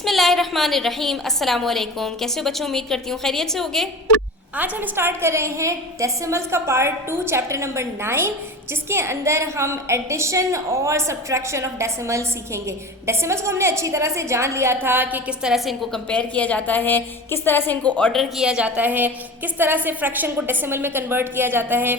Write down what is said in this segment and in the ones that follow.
बिस्मिल्लाहिर्रहमानिर्रहीम। अस्सलाम वालेकुम। कैसे हो बच्चों? उम्मीद करती हूँ खैरियत से होगे। आज हम स्टार्ट कर रहे हैं डेसिमल्स का पार्ट 2 चैप्टर नंबर 9, जिसके अंदर हम एडिशन और सब्ट्रैक्शन ऑफ डेसिमल सीखेंगे। डेसिमल्स को हमने अच्छी तरह से जान लिया था कि किस तरह से इनको कंपेयर किया जाता है, किस तरह से इनको ऑर्डर किया जाता है, किस तरह से फ्रैक्शन को डेसिमल में कन्वर्ट किया जाता है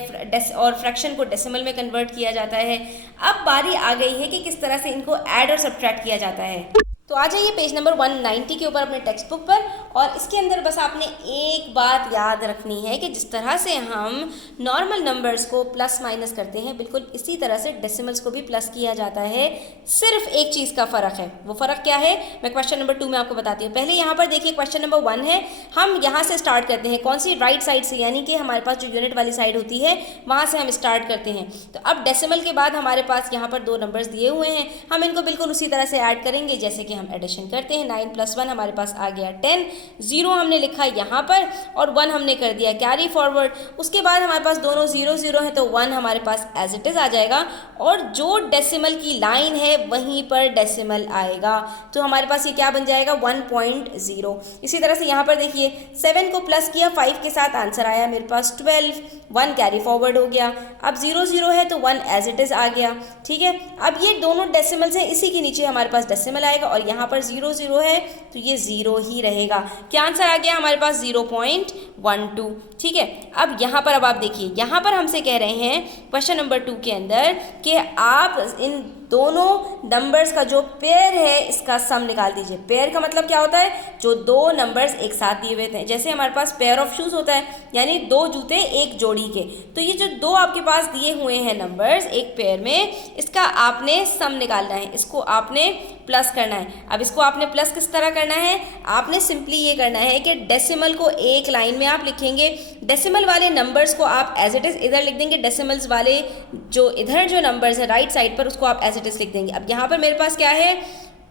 और फ्रैक्शन को डेसिमल में कन्वर्ट किया जाता है। अब बारी आ गई है कि किस तरह से इनको ऐड और सब्ट्रैक्ट किया जाता है। तो आ जाइए पेज नंबर 190 के ऊपर अपने टेक्स्ट बुक पर, और इसके अंदर बस आपने एक बात याद रखनी है कि जिस तरह से हम नॉर्मल नंबर्स को प्लस माइनस करते हैं, बिल्कुल इसी तरह से डेसिमल्स को भी प्लस किया जाता है। सिर्फ एक चीज़ का फ़र्क है। वो फ़र्क क्या है मैं क्वेश्चन नंबर 2 में आपको बताती हूँ। पहले यहाँ पर देखिए, क्वेश्चन नंबर 1 है। हम यहाँ से स्टार्ट करते हैं, कौन सी? राइट साइड से, यानी कि हमारे पास जो यूनिट वाली साइड होती है वहाँ से हम स्टार्ट करते हैं। तो अब डेसिमल के बाद हमारे पास यहाँ पर 2 नंबर्स दिए हुए हैं, हम इनको बिल्कुल उसी तरह से ऐड करेंगे जैसे कि हम एडिशन करते हैं। 9 + 1 हमारे पास आ गया 10, 0 हमने लिखा यहाँ पर और 1 हमने कर दिया कैरी फॉरवर्ड। उसके बाद हमारे पास दोनों 0 0 है, तो 1 हमारे पास एज इट इज़ आ जाएगा, और जो डेसिमल की लाइन है वहीं पर डेसिमल आएगा। तो हमारे पास ये क्या बन जाएगा? 1.0। इसी तरह से यहाँ पर देखिए, 7 को प्लस किया 5 के साथ, आंसर आया मेरे पास 12, 1 कैरी फॉरवर्ड हो गया। अब 0 0 है तो 1 एज इट इज़ आ गया। ठीक है, अब ये दोनों डेसिमल्स हैं, इसी के नीचे हमारे पास डेसिमल आएगा, और यहाँ पर 0 0 है तो ये 0 ही रहेगा। क्या आंसर आ गया हमारे पास? 0.12। ठीक है, अब यहाँ पर अब आप देखिए, यहाँ पर हमसे कह रहे हैं क्वेश्चन नंबर 2 के अंदर कि आप इन दोनों नंबर्स का जो पेयर है इसका सम निकाल दीजिए। पेयर का मतलब क्या होता है? जो 2 नंबर्स एक साथ दिए हुए थे, जैसे हमारे पास पेयर ऑफ शूज़ होता है, यानी 2 जूते एक जोड़ी के। तो ये जो 2 आपके पास दिए हुए हैं नंबर्स एक पेयर में, इसका आपने सम निकालना है, इसको आपने प्लस करना है। अब इसको आपने प्लस किस तरह करना है? आपने सिंपली ये करना है कि डेसिमल को एक लाइन में आप लिखेंगे, डेसिमल वाले नंबर्स को आप एज इट इज़ इधर लिख देंगे, डेसिमल्स वाले जो इधर जो नंबर्स है राइट साइड पर उसको आप एज इट इज़ लिख देंगे। अब यहाँ पर मेरे पास क्या है?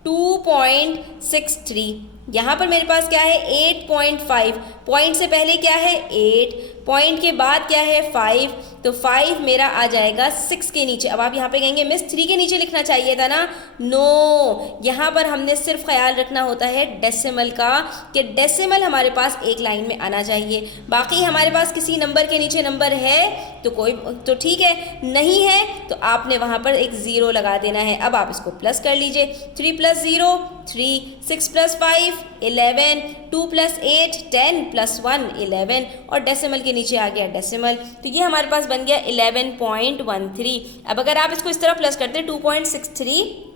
2.63। यहाँ पर मेरे पास क्या है? 8.5। पॉइंट से पहले क्या है? 8, पॉइंट के बाद क्या है? 5। तो 5 मेरा आ जाएगा 6 के नीचे। अब आप यहाँ पे कहेंगे मिस 3 के नीचे लिखना चाहिए था ना। नो, यहाँ पर हमने सिर्फ ख्याल रखना होता है डेसिमल का, कि डेसिमल हमारे पास एक लाइन में आना चाहिए। बाकी हमारे पास किसी नंबर के नीचे नंबर है तो कोई तो ठीक है, नहीं है तो आपने वहाँ पर एक 0 लगा देना है। अब आप इसको प्लस कर लीजिए। 3 + 0 3, 6 + 5 11, 2 + 8 10 + 1 11, और डेसिमल के नीचे आ गया डेसिमल। तो ये हमारे पास बन गया 11.13। अब अगर आप इसको इस तरह प्लस करते 2.63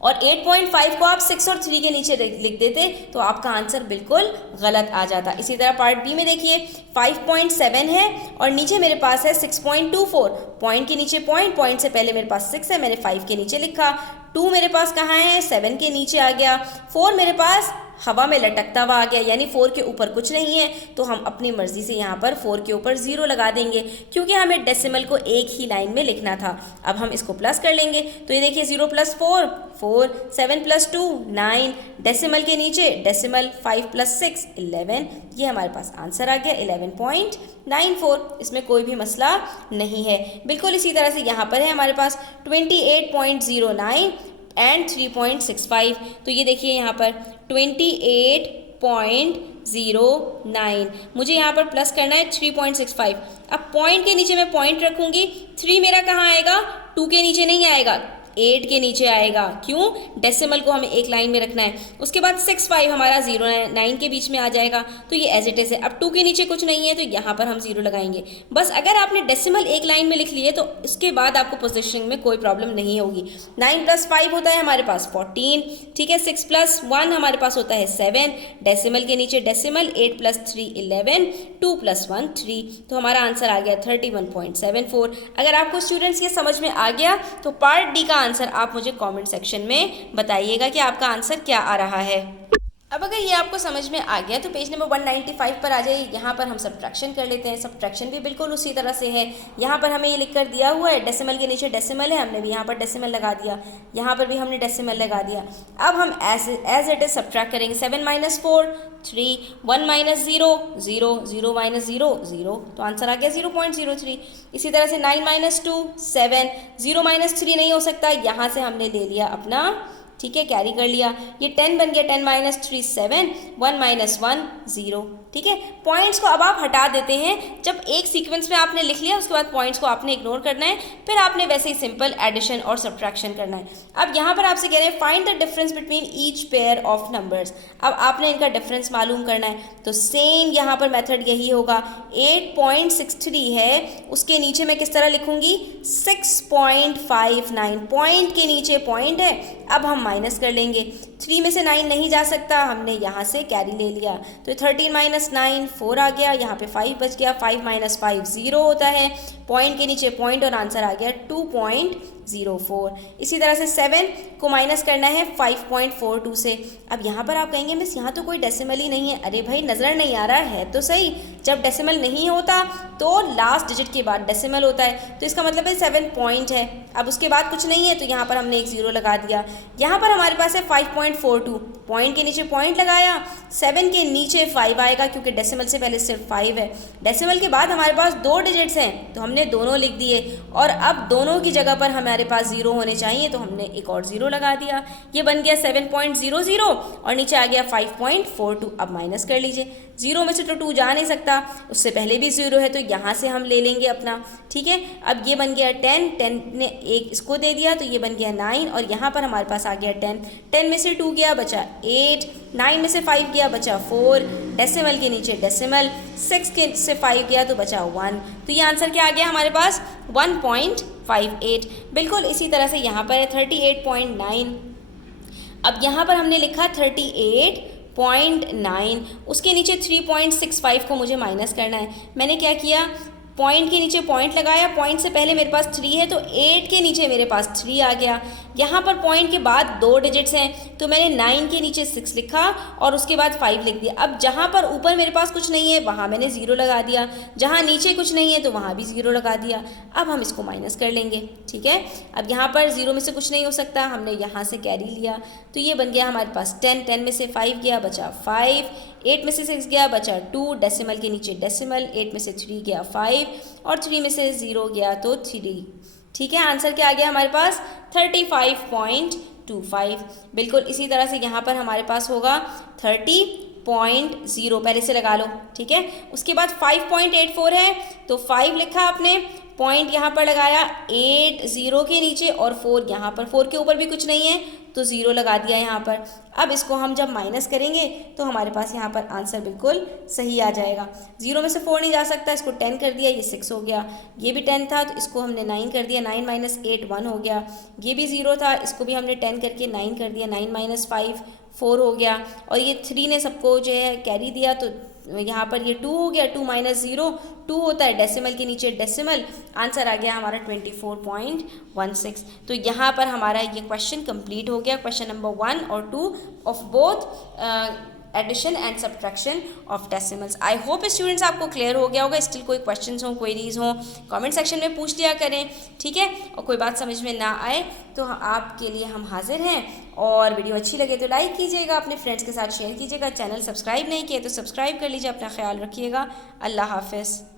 और 8.5 को आप 6 और 3 के नीचे लिख देते तो आपका आंसर बिल्कुल गलत आ जाता। इसी तरह पार्ट बी में देखिए, 5.7 है और नीचे मेरे पास है 6.24। पॉइंट के नीचे पॉइंट, पॉइंट से पहले मेरे पास 6 है, मैंने 5 के नीचे लिखा। 2 मेरे पास कहाँ है? 7 के नीचे आ गया। 4 मेरे पास हवा में लटकता हुआ आ गया, यानी 4 के ऊपर कुछ नहीं है, तो हम अपनी मर्जी से यहाँ पर 4 के ऊपर 0 लगा देंगे, क्योंकि हमें डेसिमल को एक ही लाइन में लिखना था। अब हम इसको प्लस कर लेंगे, तो ये देखिए 0 + 4 4, 7 + 2 9, डेसिमल के नीचे डेसिमल, 5 + 6 11। ये हमारे पास आंसर आ गया 11.94। इसमें कोई भी मसला नहीं है। बिल्कुल इसी तरह से यहाँ पर है हमारे पास 28.09 एंड 3.65। तो ये देखिए यहाँ पर 28.09, मुझे यहाँ पर प्लस करना है 3.65। अब पॉइंट के नीचे मैं पॉइंट रखूँगी, 3 मेरा कहाँ आएगा? 2 के नीचे नहीं आएगा, 8 के नीचे आएगा। क्यों? डेसिमल को हमें एक लाइन में रखना है। उसके बाद 6 5 हमारा 0 9 के बीच में आ जाएगा, तो ये एज इट इज़ है। अब 2 के नीचे कुछ नहीं है तो यहाँ पर हम 0 लगाएंगे। बस अगर आपने डेसिमल एक लाइन में लिख लिए तो इसके बाद आपको पोजीशनिंग में कोई प्रॉब्लम नहीं होगी। 9 + 5 होता है हमारे पास 14। ठीक है, 6 + 1 हमारे पास होता है 7, डेसिमल के नीचे डेसिमल, 8 + 3 11, 2 + 1 3। तो हमारा आंसर आ गया 31.74। अगर आपको स्टूडेंट्स ये समझ में आ गया तो पार्ट डी का आंसर आप मुझे कमेंट सेक्शन में बताइएगा कि आपका आंसर क्या आ रहा है। अब अगर ये आपको समझ में आ गया तो पेज नंबर 195 पर आ जाइए। यहाँ पर हम सब्ट्रैक्शन कर लेते हैं। सब्ट्रैक्शन भी बिल्कुल उसी तरह से है। यहाँ पर हमें ये लिख कर दिया हुआ है, डेसिमल के नीचे डेसिमल है, हमने भी यहाँ पर डेसिमल लगा दिया, यहाँ पर भी हमने डेसिमल लगा दिया। अब हम एज इट इज़ सब्ट्रैक्ट करेंगे। 7 - 4 3, 1 - 0 0, 0 - 0 0, तो आंसर आ गया 0.03। इसी तरह से 9 - 2 7, 0 - 3 नहीं हो सकता, यहाँ से हमने ले लिया अपना ठीक है, कैरी कर लिया, ये 10 बन गया, 10 माइनस 3 7, 1 माइनस 1 0, ठीक है। पॉइंट्स को अब आप हटा देते हैं, जब एक सीक्वेंस में आपने लिख लिया उसके बाद पॉइंट्स को आपने इग्नोर करना है, फिर आपने वैसे ही सिंपल एडिशन और सब्ट्रैक्शन करना है। अब यहाँ पर आपसे कह रहे हैं find the difference between each pair of numbers. अब आपने इनका डिफरेंस मालूम करना है, तो सेम यहाँ पर मेथड यही होगा। 8.63 है, उसके नीचे मैं किस तरह लिखूंगी, 6.59, पॉइंट के नीचे पॉइंट है, अब हम माइनस कर लेंगे। 3 में से 9 नहीं जा सकता, हमने यहाँ से कैरी ले लिया, तो 13 माइनस 9 4 आ गया, यहाँ पे 5 बच गया, 5 माइनस 5 0 होता है, पॉइंट के नीचे पॉइंट और आंसर आ गया 2.04। इसी तरह से 7 को माइनस करना है 5.42 से। अब यहाँ पर आप कहेंगे मिस यहाँ तो कोई डेसिमल ही नहीं है। अरे भाई नज़र नहीं आ रहा है तो सही, जब डेसिमल नहीं होता तो लास्ट डिजिट के बाद डेसिमल होता है, तो इसका मतलब है 7 पॉइंट है। अब उसके बाद कुछ नहीं है तो यहाँ पर हमने एक 0 लगा दिया। यहाँ पर हमारे पास है 5.42, पॉइंट के नीचे पॉइंट लगाया, 7 के नीचे 5 आएगा क्योंकि डेसिमल से पहले सिर्फ 5 है। डेसिमल के बाद हमारे पास 2 डिजिट्स हैं तो हमने दोनों लिख दिए, और अब दोनों की जगह पर हमारे पास 0 होने चाहिए तो हमने एक और 0 लगा दिया। ये बन गया 7.00 और नीचे आ गया 5.42। अब माइनस कर लीजिए, 0 में से तो 2 जा नहीं सकता, उससे पहले भी 0 है तो यहाँ से हम ले लेंगे अपना, ठीक है। अब ये बन गया 10, 10 ने एक इसको दे दिया तो ये बन गया 9, और यहाँ पर हमारे पास आ गया 10, 10 में से 2 गया बचा 8, 9 में से 5 गया बचा 4, डेसिमल के नीचे डेसिमल, 6 के से 5 गया तो बचा 1, तो ये आंसर क्या आ गया हमारे पास 1.58। बिल्कुल इसी तरह से यहाँ पर है 38.9। अब यहाँ पर हमने लिखा 38.9, उसके नीचे 3.65 को मुझे माइनस करना है। मैंने क्या किया, पॉइंट के नीचे पॉइंट लगाया, पॉइंट से पहले मेरे पास 3 है तो 8 के नीचे मेरे पास 3 आ गया। यहाँ पर पॉइंट के बाद 2 डिजिट्स हैं तो मैंने 9 के नीचे 6 लिखा और उसके बाद 5 लिख दिया। अब जहाँ पर ऊपर मेरे पास कुछ नहीं है वहाँ मैंने 0 लगा दिया, जहाँ नीचे कुछ नहीं है तो वहाँ भी 0 लगा दिया। अब हम इसको माइनस कर लेंगे, ठीक है। अब यहाँ पर 0 में से कुछ नहीं हो सकता, हमने यहाँ से कैरी लिया तो ये बन गया हमारे पास 10, 10 में से 5 गया बचा 5, 8 में से 6 गया बचा 2, डेसिमल के नीचे डेसिमल, 8 में से 3 गया 5 और 3 में से 0 गया तो 3, ठीक है। आंसर क्या आ गया हमारे पास 35.25। बिल्कुल इसी तरह से यहाँ पर हमारे पास होगा 30.0, पहले से लगा लो, ठीक है। उसके बाद 5.84 है तो 5 लिखा आपने, पॉइंट यहाँ पर लगाया, 8 0 के नीचे और 4 यहाँ पर, 4 के ऊपर भी कुछ नहीं है तो 0 लगा दिया यहाँ पर। अब इसको हम जब माइनस करेंगे तो हमारे पास यहाँ पर आंसर बिल्कुल सही आ जाएगा। 0 में से 4 नहीं जा सकता, इसको 10 कर दिया, ये 6 हो गया। ये भी 10 था तो इसको हमने 9 कर दिया, 9 माइनस 8 1 हो गया। ये भी 0 था, इसको भी हमने 10 करके 9 कर दिया, 9 माइनस 5 4 हो गया। और ये 3 ने सबको जो है कैरी दिया तो यहाँ पर ये 2 हो गया, 2 माइनस 0 2 होता है, डेसिमल के नीचे डेसिमल, आंसर आ गया हमारा 24.16। तो यहाँ पर हमारा ये क्वेश्चन कंप्लीट हो गया, क्वेश्चन नंबर 1 और 2 of both addition and subtraction of decimals. I hope students आपको क्लियर हो गया होगा। स्टिल कोई क्वेश्चंस हो, क्वेरीज हो, कमेंट सेक्शन में पूछ लिया करें, ठीक है। और कोई बात समझ में ना आए तो आपके लिए हम हाजिर हैं। और वीडियो अच्छी लगे तो लाइक कीजिएगा, अपने फ्रेंड्स के साथ शेयर कीजिएगा, चैनल सब्सक्राइब नहीं किए तो सब्सक्राइब कर लीजिए। अपना ख्याल रखिएगा, अल्लाह हाफिज़।